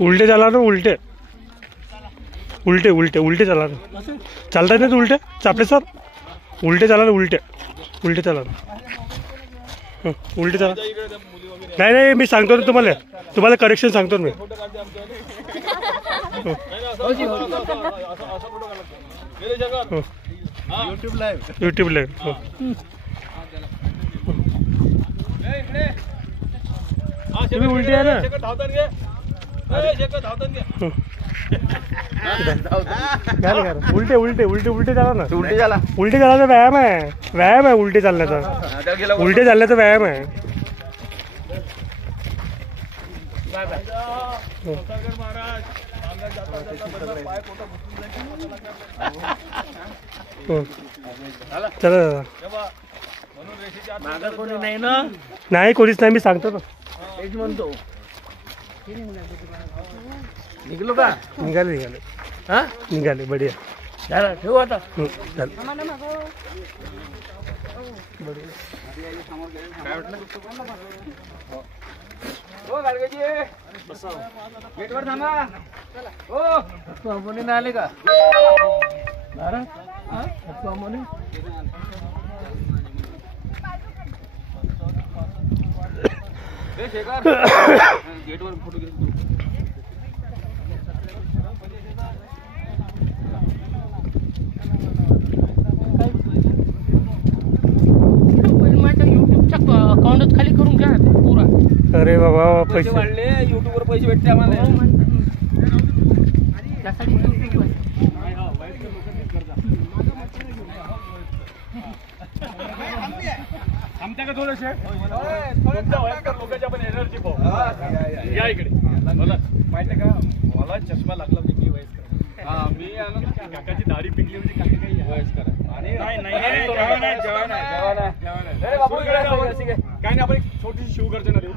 उलटे चला ना, उलटे उलटे उलटे उलटे चला ना. चालता येत नाही उलटे चापले सर. उलटे चला ना, उलटे उलटे चला ना. उलटे चला. नाही नाही मी सांगतो ना तुम्हाला, तुम्हाला करेक्शन सांगतो मी. YouTube live. तुम्ही उलटे आहे ना. उलटे उलटे उलटे उलटे चला ना. उलटे चला. उलटे चालण्याचा व्यायाम आहे. व्यायाम आहे उलटे चालण्याचा. उलटे चालण्याचा व्यायाम आहे. चला. नाही कोणीच नाही, मी सांगतो ना. निघलो का? निघाले निघाले. हा निघाले. बढिया. झालं, ठेवू आता. चल. गेटवर थांबा. हो अंबोनी नाही आले का? अंबोनी गेटवर फोटो घेतो. अकाउंटच खाली करून घ्या पुरा. अरे बाबा पैसे वाढले, युट्यूबवर पैसे भेटते आम्हाला. आमच्या का थोडं लोकांच्या पण एनर्जी पाहू. या इकडे. बोला. माहिती का मला चष्मा लागला मी वयस्कर. हा मी काकाची दाढी पिकली म्हणजे काका काही वयस्कर. काय नाही, आपण एक छोटीशी शिवगर्जना देऊ.